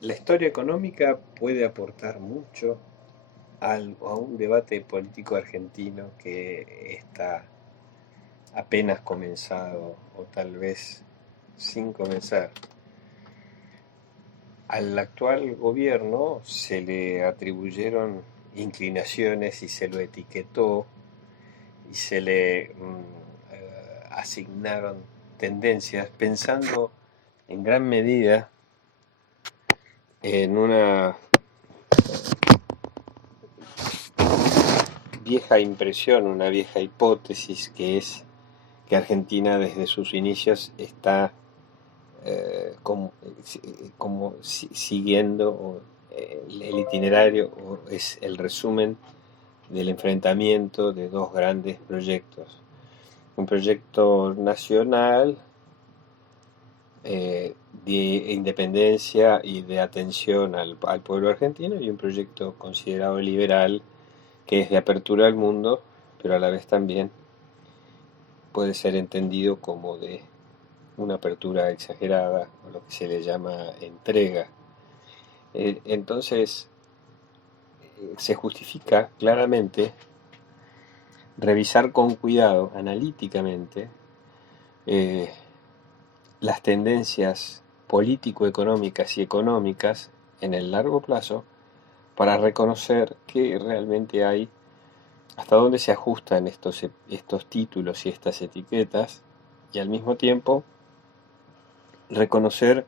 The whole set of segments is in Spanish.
La historia económica puede aportar mucho a un debate político argentino que está apenas comenzado o tal vez sin comenzar. Al actual gobierno se le atribuyeron inclinaciones y se lo etiquetó y se le asignaron tendencias pensando en gran medida en una vieja impresión, una vieja hipótesis que es que Argentina desde sus inicios está siguiendo el itinerario o es el resumen del enfrentamiento de dos grandes proyectos. Un proyecto nacional de independencia y de atención al pueblo argentino y un proyecto considerado liberal que es de apertura al mundo, pero a la vez también puede ser entendido como de una apertura exagerada o lo que se le llama entrega. Entonces se justifica claramente revisar con cuidado, analíticamente, eh, las tendencias político-económicas y económicas en el largo plazo para reconocer que realmente hay hasta dónde se ajustan estos títulos y estas etiquetas y al mismo tiempo reconocer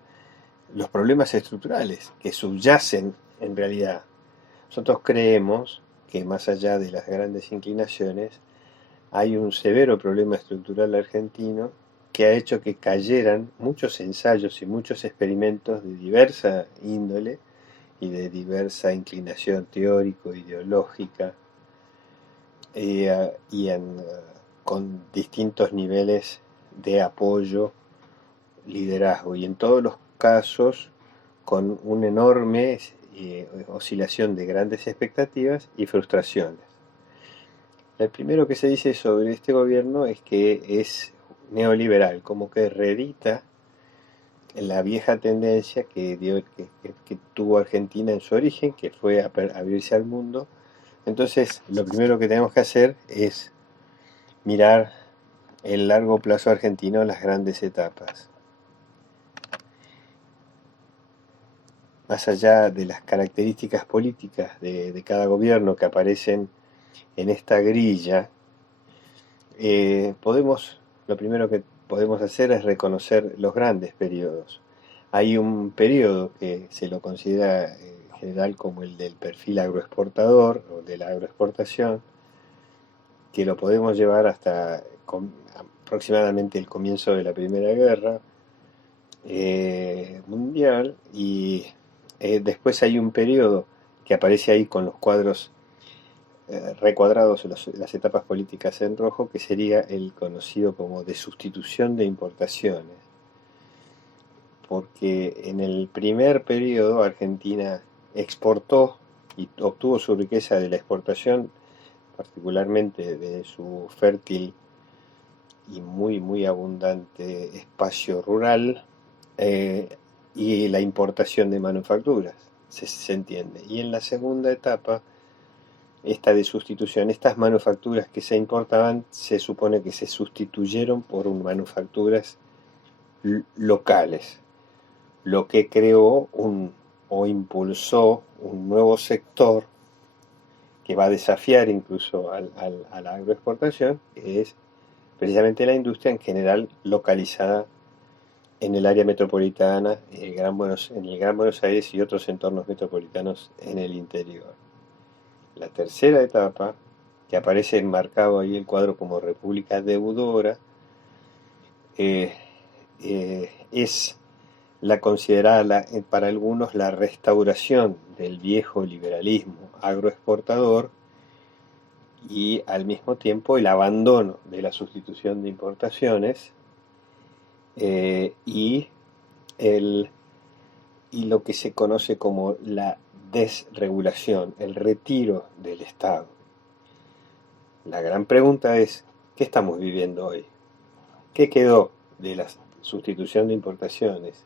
los problemas estructurales que subyacen en realidad. Nosotros creemos que más allá de las grandes inclinaciones hay un severo problema estructural argentino que ha hecho que cayeran muchos ensayos y muchos experimentos de diversa índole y de diversa inclinación teórico-ideológica con distintos niveles de apoyo, liderazgo y en todos los casos con una enorme oscilación de grandes expectativas y frustraciones. El primero que se dice sobre este gobierno es que es neoliberal, como que reedita la vieja tendencia que tuvo Argentina en su origen, que fue abrirse al mundo. Entonces, lo primero que tenemos que hacer es mirar el largo plazo argentino, las grandes etapas. Más allá de las características políticas de cada gobierno que aparecen en esta grilla, lo primero que podemos hacer es reconocer los grandes periodos. Hay un periodo que se lo considera en general como el del perfil agroexportador o de la agroexportación, que lo podemos llevar hasta aproximadamente el comienzo de la Primera Guerra Mundial y después hay un periodo que aparece ahí con los cuadros recuadrados las etapas políticas en rojo, que sería el conocido como de sustitución de importaciones, porque en el primer periodo Argentina exportó y obtuvo su riqueza de la exportación, particularmente de su fértil y muy abundante espacio rural y la importación de manufacturas, se entiende. Y en la segunda etapa esta de sustitución. Estas manufacturas que se importaban se supone que se sustituyeron por manufacturas locales, lo que creó o impulsó un nuevo sector que va a desafiar incluso a la agroexportación, que es precisamente la industria en general localizada en el área metropolitana, en el Gran Buenos Aires y otros entornos metropolitanos en el interior. La tercera etapa, que aparece enmarcado ahí el cuadro como república deudora, eh, es la considerada para algunos la restauración del viejo liberalismo agroexportador y al mismo tiempo el abandono de la sustitución de importaciones y, el, y lo que se conoce como la desregulación, el retiro del Estado. La gran pregunta es, ¿qué estamos viviendo hoy? ¿Qué quedó de la sustitución de importaciones?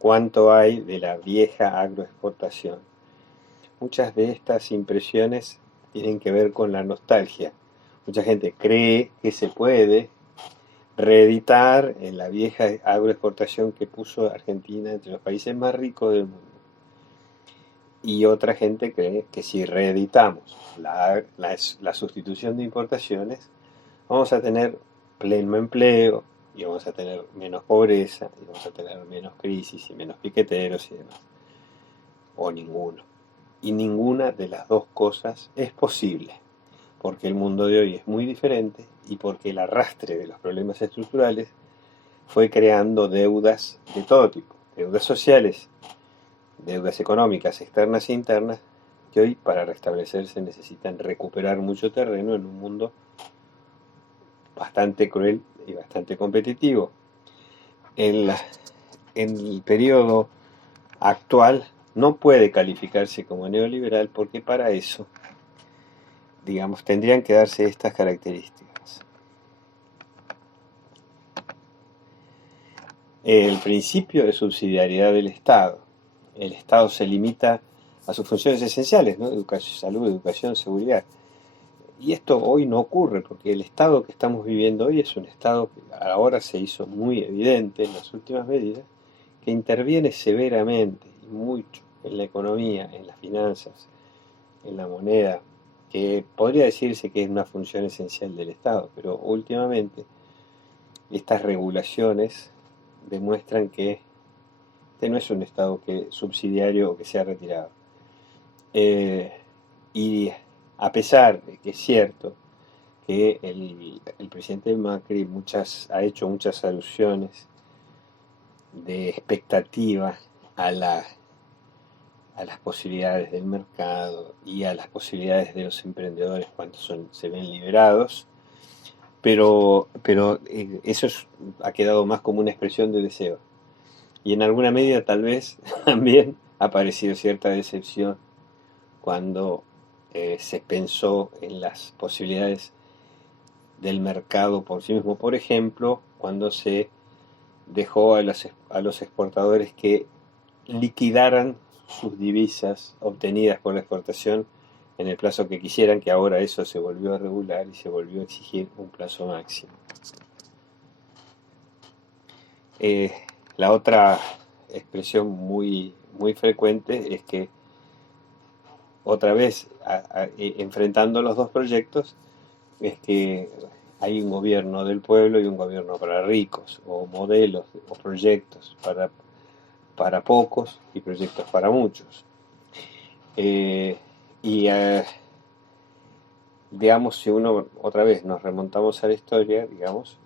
cuánto hay de la vieja agroexportación. Muchas de estas impresiones tienen que ver con la nostalgia. Mucha gente cree que se puede reeditar en la vieja agroexportación que puso Argentina entre los países más ricos del mundo. Y otra gente cree que si reeditamos la sustitución de importaciones, vamos a tener pleno empleo y vamos a tener menos pobreza y vamos a tener menos crisis y menos piqueteros y demás. O ninguno. Y ninguna de las dos cosas es posible, porque el mundo de hoy es muy diferente y porque el arrastre de los problemas estructurales fue creando deudas de todo tipo, deudas sociales, deudas económicas externas e internas, que hoy para restablecerse necesitan recuperar mucho terreno en un mundo bastante cruel y bastante competitivo. En el periodo actual no puede calificarse como neoliberal porque para eso, digamos, tendrían que darse estas características. El principio de subsidiariedad del Estado. El Estado se limita a sus funciones esenciales, ¿no? Educación, salud, educación, seguridad. Y esto hoy no ocurre porque el Estado que estamos viviendo hoy es un Estado que ahora se hizo muy evidente en las últimas medidas, que interviene severamente y mucho en la economía, en las finanzas, en la moneda, que podría decirse que es una función esencial del Estado, pero últimamente estas regulaciones demuestran que este no es un Estado que subsidiario o que sea retirado. Y a pesar de que es cierto que el presidente Macri ha hecho muchas alusiones de expectativa a, a las posibilidades del mercado y a las posibilidades de los emprendedores cuando se ven liberados, pero eso ha quedado más como una expresión de deseo. Y en alguna medida tal vez también ha aparecido cierta decepción cuando se pensó en las posibilidades del mercado por sí mismo. Por ejemplo, cuando se dejó a los exportadores que liquidaran sus divisas obtenidas por la exportación en el plazo que quisieran, que ahora eso se volvió a regular y se volvió a exigir un plazo máximo. La otra expresión muy frecuente es que otra vez enfrentando los dos proyectos es que hay un gobierno del pueblo y un gobierno para ricos, o modelos o proyectos para pocos y proyectos para muchos. Digamos, si uno otra vez nos remontamos a la historia, digamos,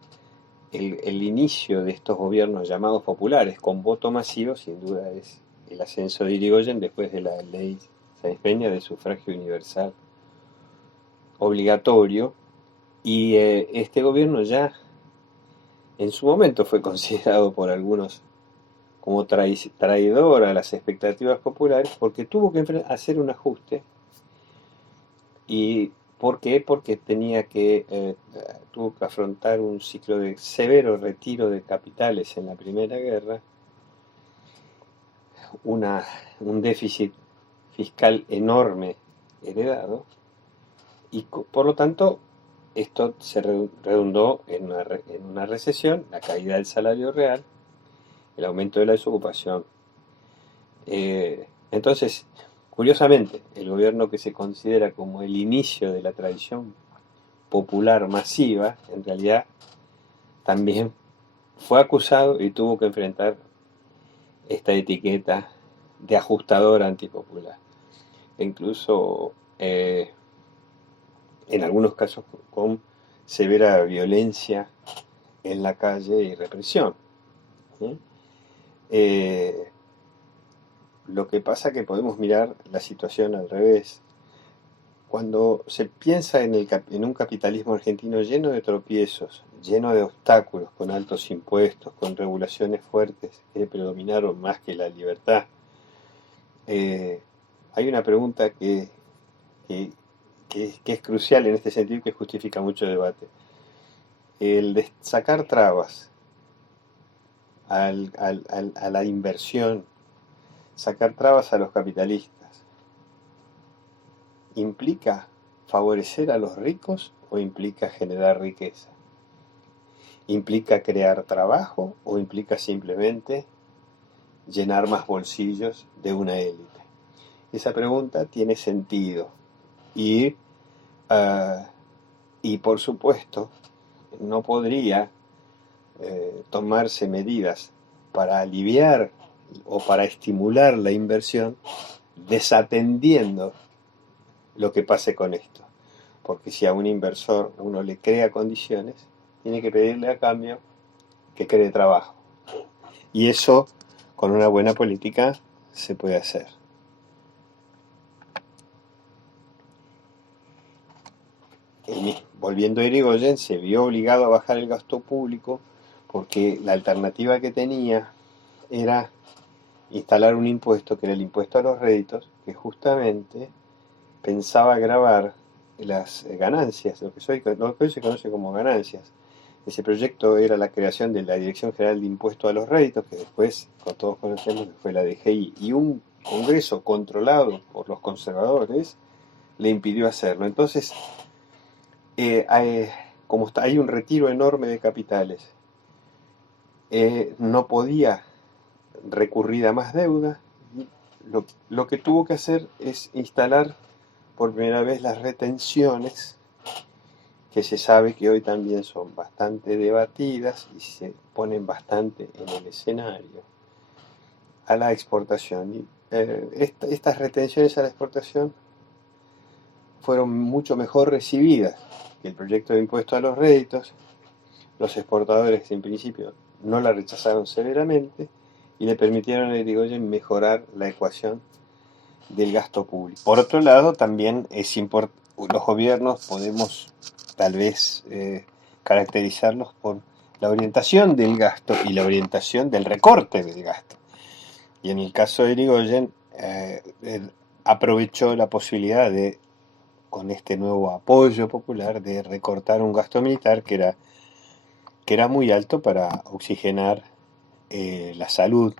el inicio de estos gobiernos llamados populares con voto masivo, sin duda es el ascenso de Irigoyen después de la ley Sáenz Peña de sufragio universal obligatorio, y este gobierno ya en su momento fue considerado por algunos como traidor a las expectativas populares porque tuvo que hacer un ajuste. ¿Y por qué? Porque tuvo que afrontar un ciclo de severo retiro de capitales en la Primera Guerra, un déficit fiscal enorme heredado, y por lo tanto esto se redundó en una recesión, la caída del salario real, el aumento de la desocupación. Entonces, curiosamente, el gobierno que se considera como el inicio de la tradición popular masiva, en realidad también fue acusado y tuvo que enfrentar esta etiqueta de ajustador antipopular. E incluso en algunos casos con severa violencia en la calle y represión. ¿Sí? Lo que pasa es que podemos mirar la situación al revés. Cuando se piensa en un capitalismo argentino lleno de tropiezos, lleno de obstáculos, con altos impuestos, con regulaciones fuertes que predominaron más que la libertad, hay una pregunta que es crucial en este sentido y que justifica mucho debate. El de sacar trabas a la inversión, sacar trabas a los capitalistas, ¿implica favorecer a los ricos o implica generar riqueza? ¿Implica crear trabajo o implica simplemente llenar más bolsillos de una élite? Esa pregunta tiene sentido y, ah, y por supuesto no podría tomarse medidas para aliviar o para estimular la inversión desatendiendo lo que pase con esto. Porque si a un inversor uno le crea condiciones, tiene que pedirle a cambio que cree trabajo. Y eso, con una buena política, se puede hacer. Volviendo a Irigoyen, se vio obligado a bajar el gasto público porque la alternativa que tenía era instalar un impuesto, que era el impuesto a los réditos, que justamente pensaba gravar las ganancias, lo que hoy se conoce como ganancias. Ese proyecto era la creación de la Dirección General de Impuestos a los Réditos, que después, como todos conocemos, fue la DGI, y un Congreso controlado por los conservadores le impidió hacerlo. Entonces, como hay un retiro enorme de capitales, no podía recurrir a más deuda, y lo que tuvo que hacer es instalar por primera vez las retenciones, que se sabe que hoy también son bastante debatidas y se ponen bastante en el escenario, a la exportación. Y, estas retenciones a la exportación fueron mucho mejor recibidas que el proyecto de impuesto a los réditos. Los exportadores en principio no la rechazaron severamente y le permitieron a Irigoyen mejorar la ecuación del gasto público. Por otro lado, también los gobiernos podemos tal vez caracterizarlos por la orientación del gasto y la orientación del recorte del gasto. Y en el caso de Irigoyen, aprovechó la posibilidad de, con este nuevo apoyo popular, de recortar un gasto militar que era muy alto para oxigenar la salud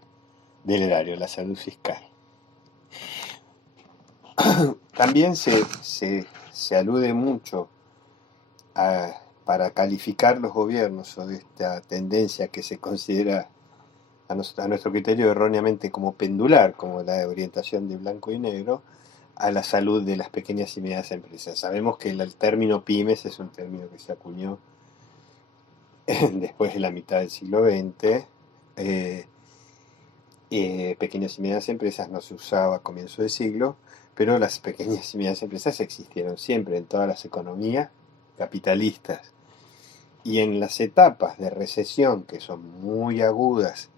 del erario, la salud fiscal. También se alude mucho para calificar los gobiernos o de esta tendencia que se considera a nuestro criterio erróneamente como pendular, como la orientación de blanco y negro, a la salud de las pequeñas y medianas empresas. Sabemos que el término pymes es un término que se acuñó después de la mitad del siglo XX. Pequeñas y medianas empresas no se usaba a comienzo de siglo, pero las pequeñas y medianas empresas existieron siempre en todas las economías capitalistas. Y en las etapas de recesión, que son muy agudas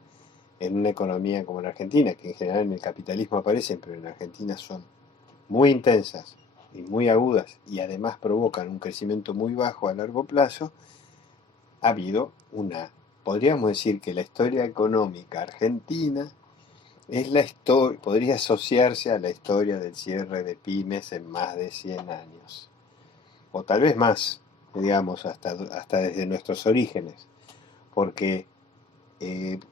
en una economía como la Argentina, que en general en el capitalismo aparecen, pero en Argentina son muy intensas y muy agudas, y además provocan un crecimiento muy bajo a largo plazo, ha habido podríamos decir que la historia económica argentina es podría asociarse a la historia del cierre de pymes en más de 100 años, o tal vez más, digamos, hasta desde nuestros orígenes, porque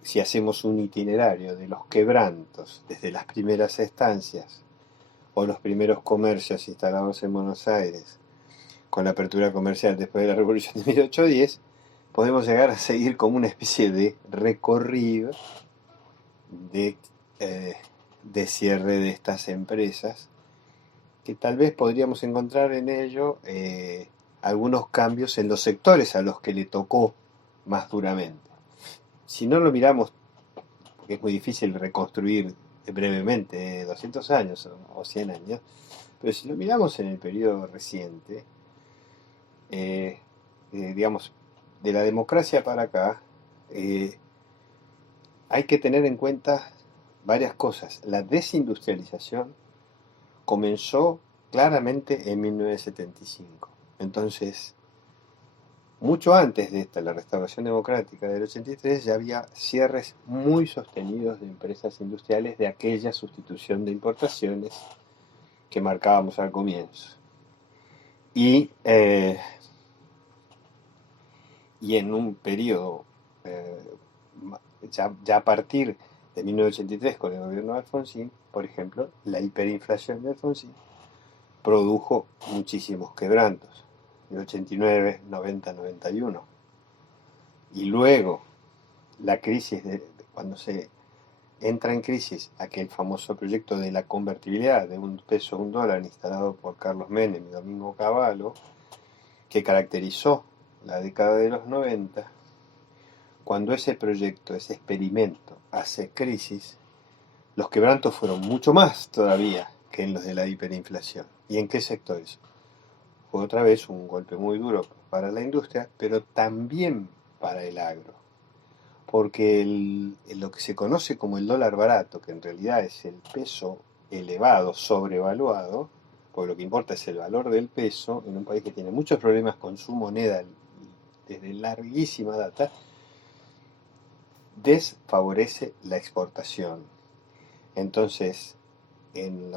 si hacemos un itinerario de los quebrantos desde las primeras estancias o los primeros comercios instalados en Buenos Aires con la apertura comercial después de la Revolución de 1810, podemos llegar a seguir como una especie de recorrido de, eh, de cierre de estas empresas, que tal vez podríamos encontrar en ello algunos cambios en los sectores a los que le tocó más duramente. Si no lo miramos, porque es muy difícil reconstruir brevemente 200 años o 100 años, pero si lo miramos en el periodo reciente, digamos, de la democracia para acá, hay que tener en cuenta varias cosas. La desindustrialización comenzó claramente en 1975. Entonces, mucho antes de esta, la restauración democrática del 83, ya había cierres muy sostenidos de empresas industriales de aquella sustitución de importaciones que marcábamos al comienzo. Y en un periodo ya a partir de 1983 con el gobierno de Alfonsín, por ejemplo, la hiperinflación de Alfonsín produjo muchísimos quebrantos, de 89, 90, 91. Y luego la crisis, cuando se entra en crisis aquel famoso proyecto de la convertibilidad de un peso a un dólar instalado por Carlos Menem y Domingo Cavallo, que caracterizó la década de los 90, cuando ese proyecto, ese experimento hace crisis, los quebrantos fueron mucho más todavía que en los de la hiperinflación. ¿Y en qué sectores? Fue otra vez un golpe muy duro para la industria, pero también para el agro. Porque lo que se conoce como el dólar barato, que en realidad es el peso elevado, sobrevaluado, porque lo que importa es el valor del peso, en un país que tiene muchos problemas con su moneda desde larguísima data, desfavorece la exportación. Entonces, el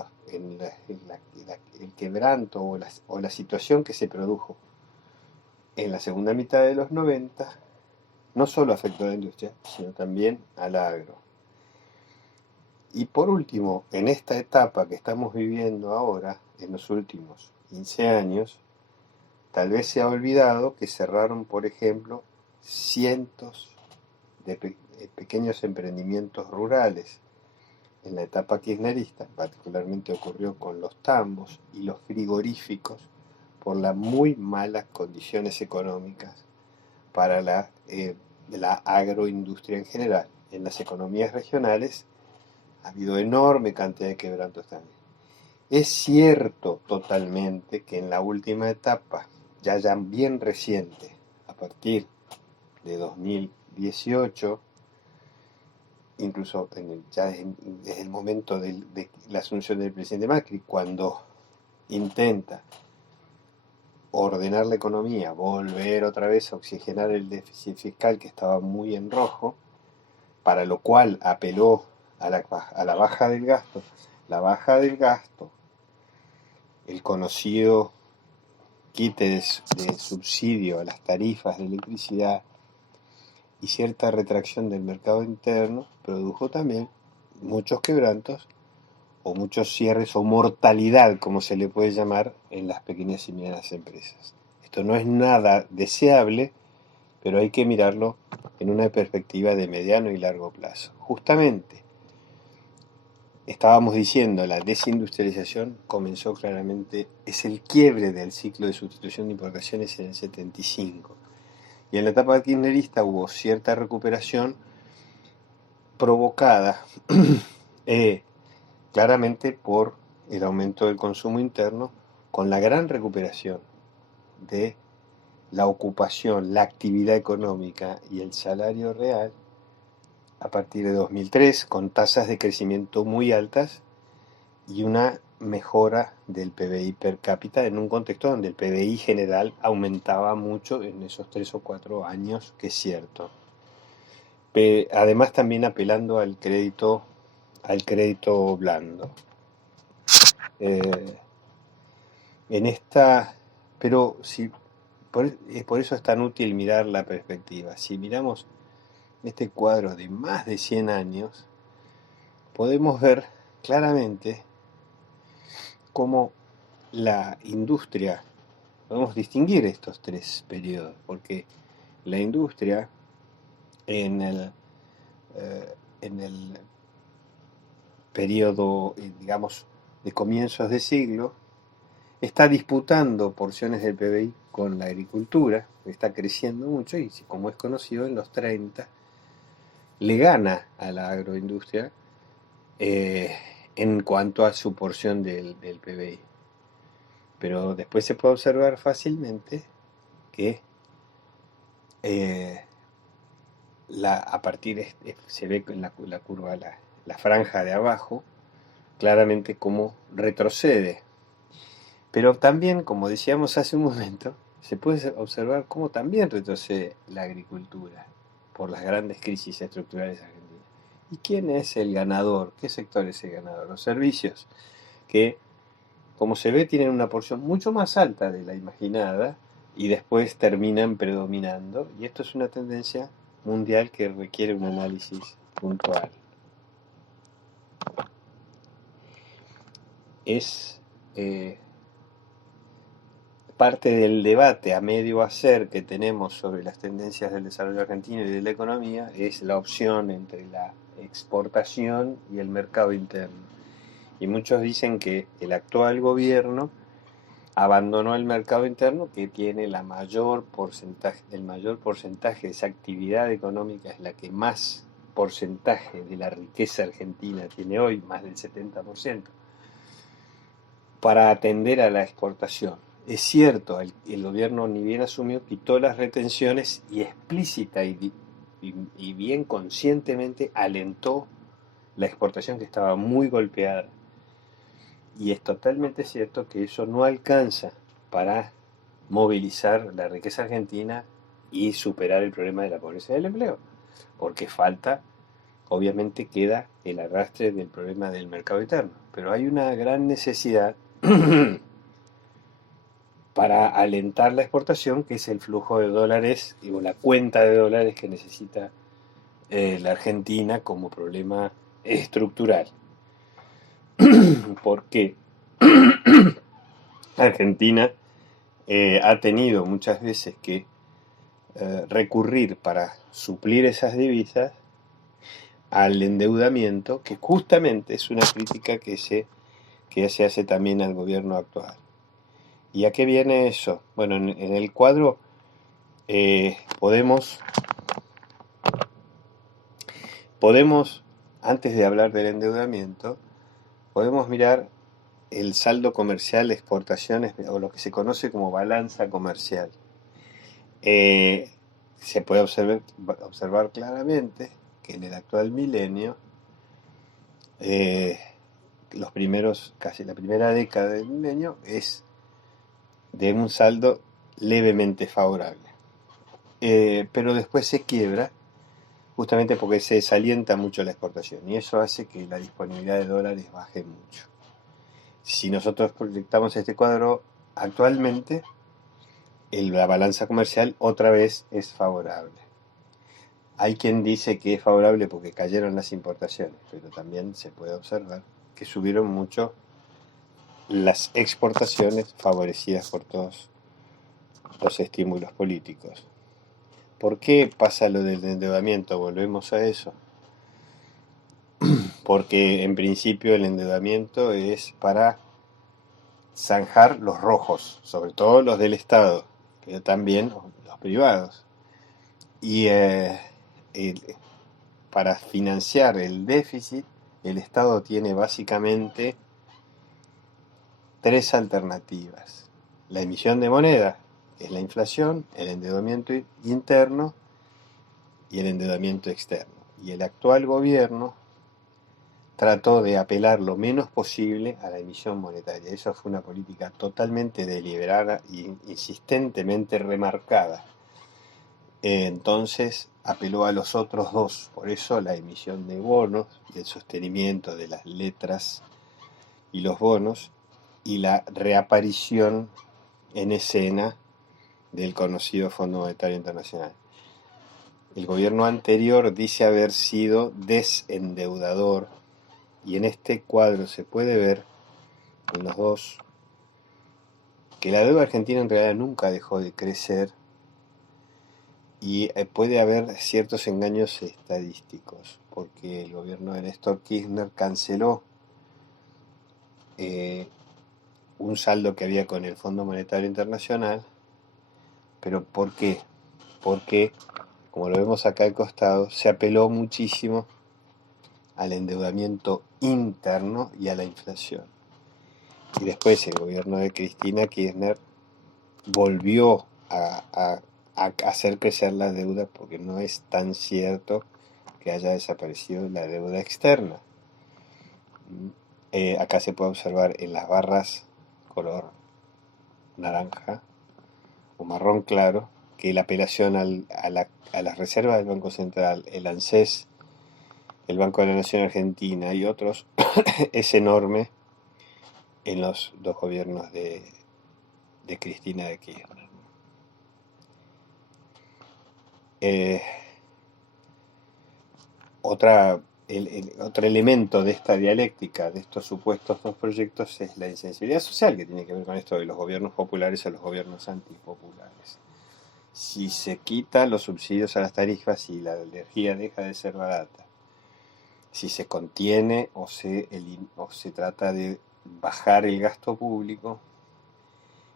quebranto o la situación que se produjo en la segunda mitad de los 90 no solo afectó a la industria, sino también al agro. Y por último, en esta etapa que estamos viviendo ahora, en los últimos 15 años, tal vez se ha olvidado que cerraron, por ejemplo, cientos de pequeños emprendimientos rurales. En la etapa kirchnerista, particularmente ocurrió con los tambos y los frigoríficos por las muy malas condiciones económicas para la agroindustria en general. En las economías regionales ha habido enorme cantidad de quebrantos también. Es cierto totalmente que en la última etapa, ya bien reciente, a partir de 2018, incluso ya desde el momento de la asunción del presidente Macri, cuando intenta ordenar la economía, volver otra vez a oxigenar el déficit fiscal que estaba muy en rojo, para lo cual apeló a la baja del gasto. La baja del gasto, el conocido quite de subsidio a las tarifas de electricidad y cierta retracción del mercado interno, produjo también muchos quebrantos o muchos cierres o mortalidad, como se le puede llamar, en las pequeñas y medianas empresas. Esto no es nada deseable, pero hay que mirarlo en una perspectiva de mediano y largo plazo. Justamente, estábamos diciendo, la desindustrialización comenzó claramente, es el quiebre del ciclo de sustitución de importaciones en el 75. Y en la etapa kirchnerista hubo cierta recuperación provocada claramente por el aumento del consumo interno, con la gran recuperación de la ocupación, la actividad económica y el salario real a partir de 2003, con tasas de crecimiento muy altas y una mejora del PBI per cápita en un contexto donde el PBI general aumentaba mucho en esos 3 o 4 años, que es cierto. Además también apelando al crédito blando. En esta, pero si por eso es tan útil mirar la perspectiva. Si miramos este cuadro de más de 100 años, podemos ver claramente cómo la industria, podemos distinguir estos tres periodos, porque la industria en el periodo, digamos, de comienzos de siglo, está disputando porciones del PBI con la agricultura, está creciendo mucho y, como es conocido, en los 30 le gana a la agroindustria en cuanto a su porción del PBI. Pero después se puede observar fácilmente que a partir se ve en la curva, la franja de abajo, claramente cómo retrocede. Pero también, como decíamos hace un momento, se puede observar cómo también retrocede la agricultura por las grandes crisis estructurales argentinas. ¿Y quién es el ganador? ¿Qué sector es el ganador? Los servicios, que, como se ve, tienen una porción mucho más alta de la imaginada y después terminan predominando. Y esto es una tendencia mundial que requiere un análisis puntual. Es parte del debate a medio hacer que tenemos sobre las tendencias del desarrollo argentino y de la economía, es la opción entre la exportación y el mercado interno. Y muchos dicen que el actual gobierno abandonó el mercado interno, que tiene el mayor porcentaje de esa actividad económica, es la que más porcentaje de la riqueza argentina tiene hoy, más del 70%, para atender a la exportación. Es cierto, el gobierno, ni bien asumió, quitó las retenciones y explícita y bien conscientemente alentó la exportación, que estaba muy golpeada. Y es totalmente cierto que eso no alcanza para movilizar la riqueza argentina y superar el problema de la pobreza y del empleo, porque falta, obviamente queda el arrastre del problema del mercado interno, pero hay una gran necesidad para alentar la exportación, que es el flujo de dólares, digo, la cuenta de dólares que necesita la Argentina como problema estructural. Porque Argentina ha tenido muchas veces que recurrir para suplir esas divisas al endeudamiento, que justamente es una crítica que se hace también al gobierno actual. ¿Y a qué viene eso? Bueno, en el cuadro podemos, antes de hablar del endeudamiento, podemos mirar el saldo comercial, exportaciones, o lo que se conoce como balanza comercial. Se puede observar claramente que en el actual milenio, casi la primera década del milenio, es de un saldo levemente favorable. Pero después se quiebra justamente porque se desalienta mucho la exportación y eso hace que la disponibilidad de dólares baje mucho. Si nosotros proyectamos este cuadro actualmente, la balanza comercial otra vez es favorable. Hay quien dice que es favorable porque cayeron las importaciones, pero también se puede observar que subieron mucho las exportaciones favorecidas por todos los estímulos políticos. ¿Por qué pasa lo del endeudamiento? Volvemos a eso. Porque en principio el endeudamiento es para zanjar los rojos, sobre todo los del Estado, pero también los privados. Y para financiar el déficit, el Estado tiene básicamente tres alternativas: la emisión de moneda, que es la inflación, el endeudamiento interno y el endeudamiento externo. Y el actual gobierno trató de apelar lo menos posible a la emisión monetaria. Eso fue una política totalmente deliberada e insistentemente remarcada. Entonces apeló a los otros dos, por eso la emisión de bonos y el sostenimiento de las letras y los bonos, y la reaparición en escena del conocido Fondo Monetario Internacional. El gobierno anterior dice haber sido desendeudador, y en este cuadro se puede ver, en los dos, que la deuda argentina en realidad nunca dejó de crecer, y puede haber ciertos engaños estadísticos, porque el gobierno de Néstor Kirchner canceló un saldo que había con el Fondo Monetario Internacional. ¿Pero por qué? Porque, como lo vemos acá al costado, se apeló muchísimo al endeudamiento interno y a la inflación. Y después el gobierno de Cristina Kirchner volvió a hacer crecer la deuda, porque no es tan cierto que haya desaparecido la deuda externa. Acá se puede observar en las barras color naranja o marrón claro que la apelación a las reservas del Banco Central, el ANSES, el Banco de la Nación Argentina y otros es enorme en los dos gobiernos de Cristina de Kirchner. Otro elemento de esta dialéctica, de estos supuestos dos proyectos, es la insensibilidad social que tiene que ver con esto de los gobiernos populares a los gobiernos antipopulares. Si se quitan los subsidios a las tarifas y la energía deja de ser barata, si se contiene o se trata de bajar el gasto público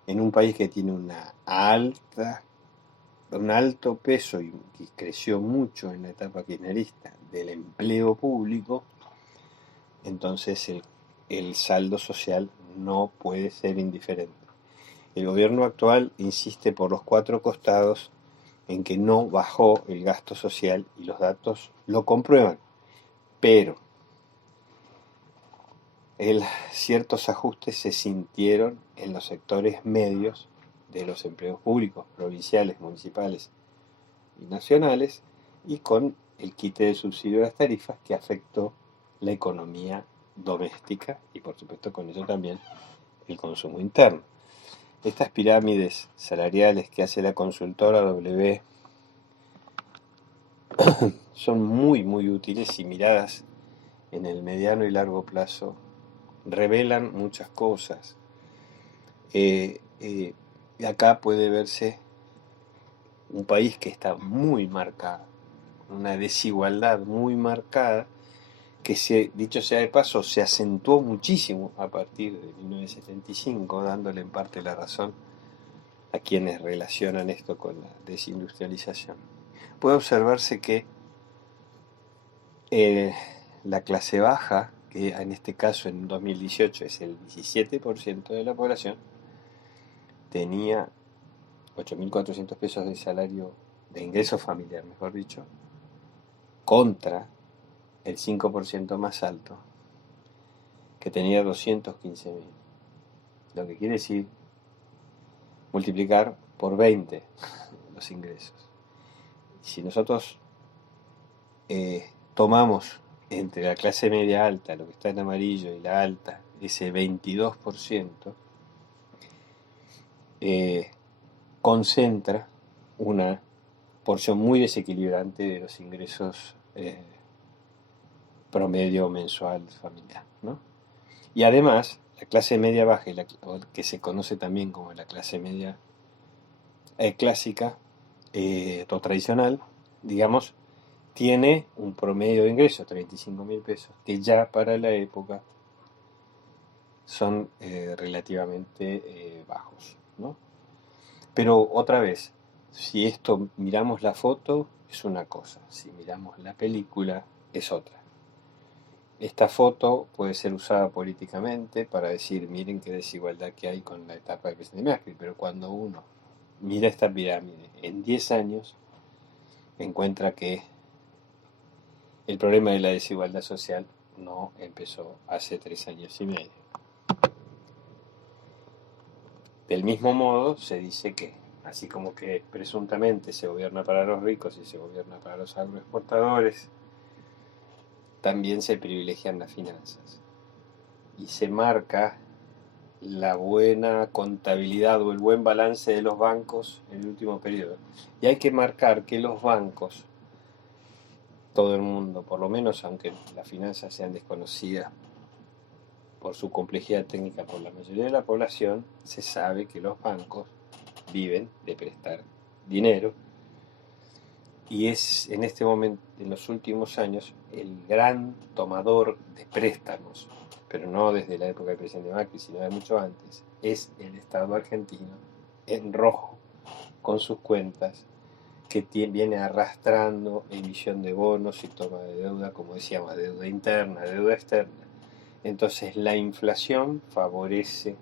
en un país que tiene un alto peso y creció mucho en la etapa kirchnerista del empleo público, entonces el saldo social no puede ser indiferente. El gobierno actual insiste por los cuatro costados en que no bajó el gasto social y los datos lo comprueban, pero ciertos ajustes se sintieron en los sectores medios de los empleos públicos, provinciales, municipales y nacionales, y con el quite de subsidio de las tarifas que afectó la economía doméstica y por supuesto con ello también el consumo interno. Estas pirámides salariales que hace la consultora W son muy útiles y miradas en el mediano y largo plazo revelan muchas cosas. Acá puede verse un país que está muy marcado, una desigualdad muy marcada, que dicho sea de paso, se acentuó muchísimo a partir de 1975, dándole en parte la razón a quienes relacionan esto con la desindustrialización. Puede observarse que eh, la clase baja, que en este caso en 2018 es el 17% de la población, tenía 8.400 pesos de salario, de ingreso familiar, mejor dicho, contra el 5% más alto, que tenía 215.000. Lo que quiere decir multiplicar por 20 los ingresos. Si nosotros tomamos entre la clase media alta, lo que está en amarillo, y la alta, ese 22%, concentra una porción muy desequilibrante de los ingresos promedio mensual familiar, ¿no? Y además, la clase media baja, que se conoce también como la clase media clásica o tradicional, digamos, tiene un promedio de ingresos, 35.000 pesos, que ya para la época son relativamente bajos, ¿no? Pero otra vez, si esto miramos la foto, es una cosa, si miramos la película, es otra. Esta foto puede ser usada políticamente para decir, miren qué desigualdad que hay con la etapa del presidente Macri, pero cuando uno mira esta pirámide en 10 años, encuentra que el problema de la desigualdad social no empezó hace 3 años y medio. Del mismo modo, se dice que, así como que presuntamente se gobierna para los ricos y se gobierna para los agroexportadores, también se privilegian las finanzas. Y se marca la buena contabilidad o el buen balance de los bancos en el último periodo. Y hay que marcar que los bancos, todo el mundo, por lo menos aunque las finanzas sean desconocidas por su complejidad técnica por la mayoría de la población, se sabe que los bancos viven de prestar dinero y es en este momento, en los últimos años, el gran tomador de préstamos, pero no desde la época del presidente Macri, sino de mucho antes, es el Estado argentino en rojo con sus cuentas que viene arrastrando emisión de bonos y toma de deuda, como decíamos, deuda interna, deuda externa. Entonces la inflación favorece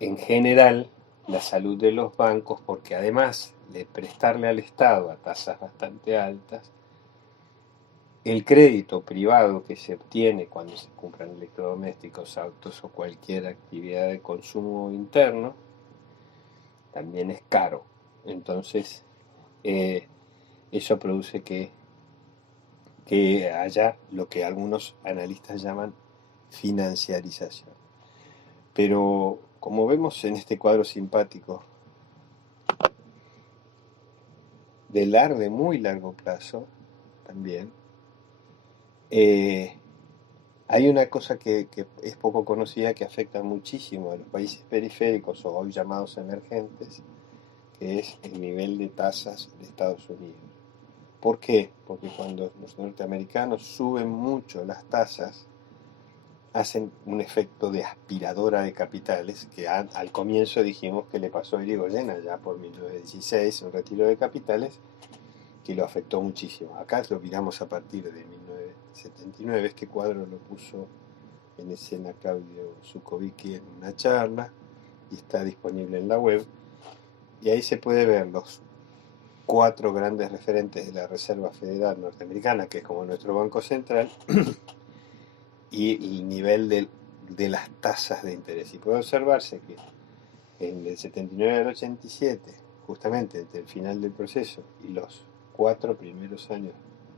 en general la salud de los bancos porque además de prestarle al Estado a tasas bastante altas, el crédito privado que se obtiene cuando se compran electrodomésticos, autos o cualquier actividad de consumo interno también es caro. Entonces eso produce que haya lo que algunos analistas llaman financiarización. Pero como vemos en este cuadro simpático de muy largo plazo, también. Eh, Hay una cosa que es poco conocida que afecta muchísimo a los países periféricos o hoy llamados emergentes, que es el nivel de tasas de Estados Unidos. ¿Por qué? Porque cuando los norteamericanos suben mucho las tasas, hacen un efecto de aspiradora de capitales, que al comienzo dijimos que le pasó a Irigoyen allá por 1916, un retiro de capitales, que lo afectó muchísimo. Acá lo miramos a partir de 1979, este cuadro lo puso en escena Claudio Zukovicki en una charla y está disponible en la web. Y ahí se puede ver los cuatro grandes referentes de la Reserva Federal Norteamericana, que es como nuestro Banco Central, y el nivel de las tasas de interés. Y puede observarse que en el 79 al 87, justamente entre el final del proceso y los 4 primeros años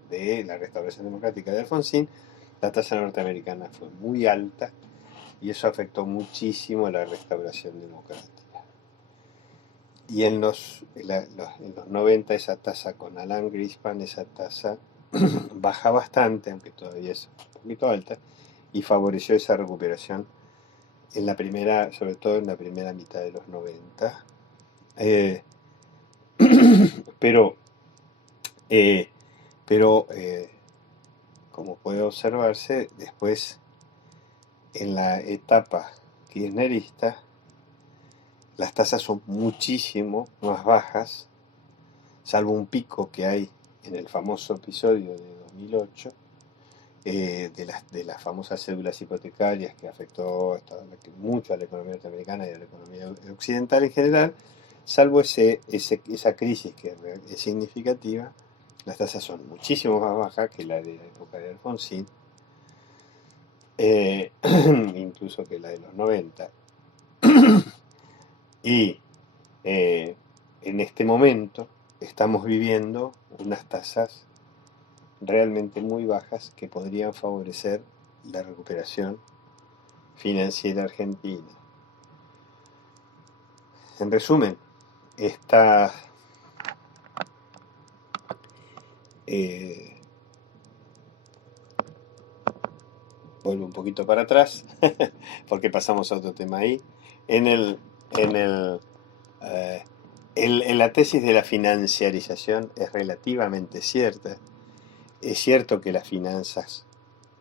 de la restauración democrática de Alfonsín, la tasa norteamericana fue muy alta y eso afectó muchísimo a la restauración democrática. Y en los 90 esa tasa con Alan Greenspan, esa tasa baja bastante, aunque todavía es un poquito alta, y favoreció esa recuperación en la primera, sobre todo en la primera mitad de los 90. Eh, pero, eh, pero como puede observarse, después en la etapa kirchnerista, las tasas son muchísimo más bajas, salvo un pico que hay en el famoso episodio de 2008, de las famosas cédulas hipotecarias que afectó mucho a la economía norteamericana y a la economía occidental en general. Salvo esa crisis que es significativa, las tasas son muchísimo más bajas que la de la época de Alfonsín, incluso que la de los 90. Y en este momento estamos viviendo unas tasas realmente muy bajas que podrían favorecer la recuperación financiera argentina. En resumen, esta vuelvo un poquito para atrás porque pasamos a otro tema ahí. En el, en el, en la tesis de la financiarización es relativamente cierta. Es cierto que las finanzas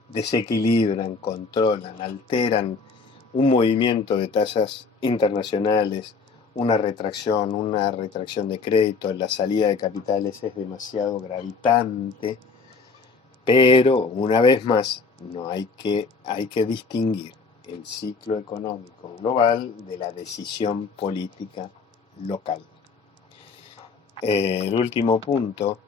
desequilibran, controlan, alteran un movimiento de tasas internacionales, una retracción de crédito, la salida de capitales es demasiado gravitante, pero una vez más hay que distinguir el ciclo económico global de la decisión política local. El último punto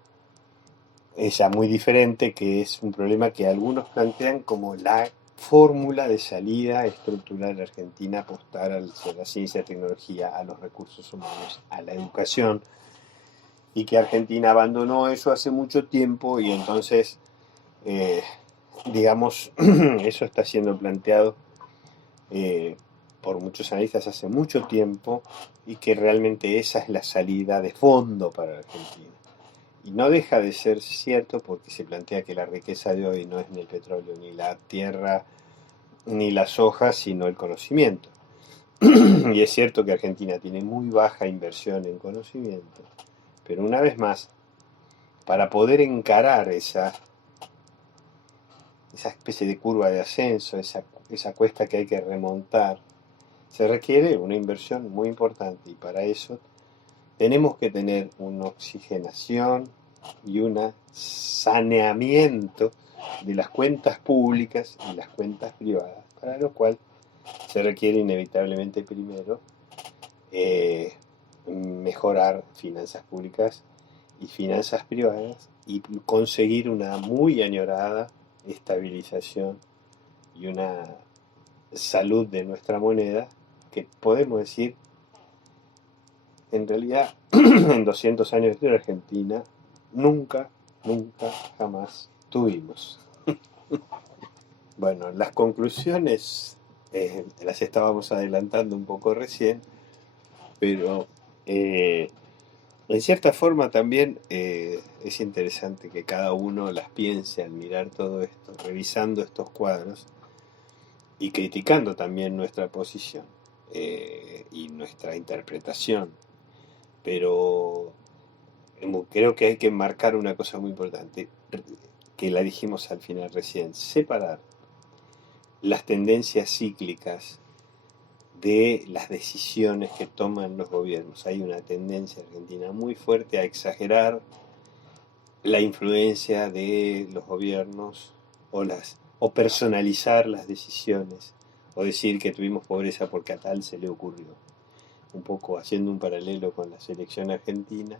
es ya muy diferente, que es un problema que algunos plantean como la fórmula de salida estructural argentina: apostar a la ciencia, tecnología, a los recursos humanos, a la educación, y que Argentina abandonó eso hace mucho tiempo y entonces, digamos, eso está siendo planteado por muchos analistas hace mucho tiempo y que realmente esa es la salida de fondo para Argentina. Y no deja de ser cierto porque se plantea que la riqueza de hoy no es ni el petróleo, ni la tierra, ni la soja, sino el conocimiento. Y es cierto que Argentina tiene muy baja inversión en conocimiento, pero una vez más, para poder encarar esa especie de curva de ascenso, esa cuesta que hay que remontar, se requiere una inversión muy importante y para eso tenemos que tener una oxigenación y un saneamiento de las cuentas públicas y las cuentas privadas, para lo cual se requiere inevitablemente primero mejorar finanzas públicas y finanzas privadas y conseguir una muy añorada estabilización y una salud de nuestra moneda que podemos decir en realidad en 200 años de historia argentina nunca, jamás tuvimos. Bueno, las conclusiones las estábamos adelantando un poco recién, pero En cierta forma también es interesante que cada uno las piense al mirar todo esto, revisando estos cuadros y criticando también nuestra posición y nuestra interpretación. Pero creo que hay que marcar una cosa muy importante, que la dijimos al final recién, separar las tendencias cíclicas de las decisiones que toman los gobiernos. Hay una tendencia argentina muy fuerte a exagerar la influencia de los gobiernos o personalizar las decisiones o decir que tuvimos pobreza porque a tal se le ocurrió. Un poco haciendo un paralelo con la selección argentina,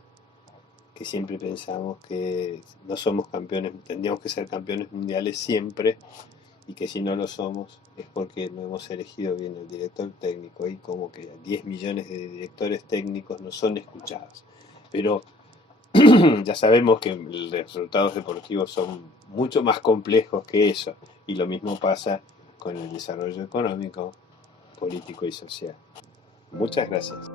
que siempre pensamos que no somos campeones, tendríamos que ser campeones mundiales siempre, y que si no lo somos es porque no hemos elegido bien el director técnico, y como que 10 millones de directores técnicos no son escuchados. Pero ya sabemos que los resultados deportivos son mucho más complejos que eso, y lo mismo pasa con el desarrollo económico, político y social. Muchas gracias.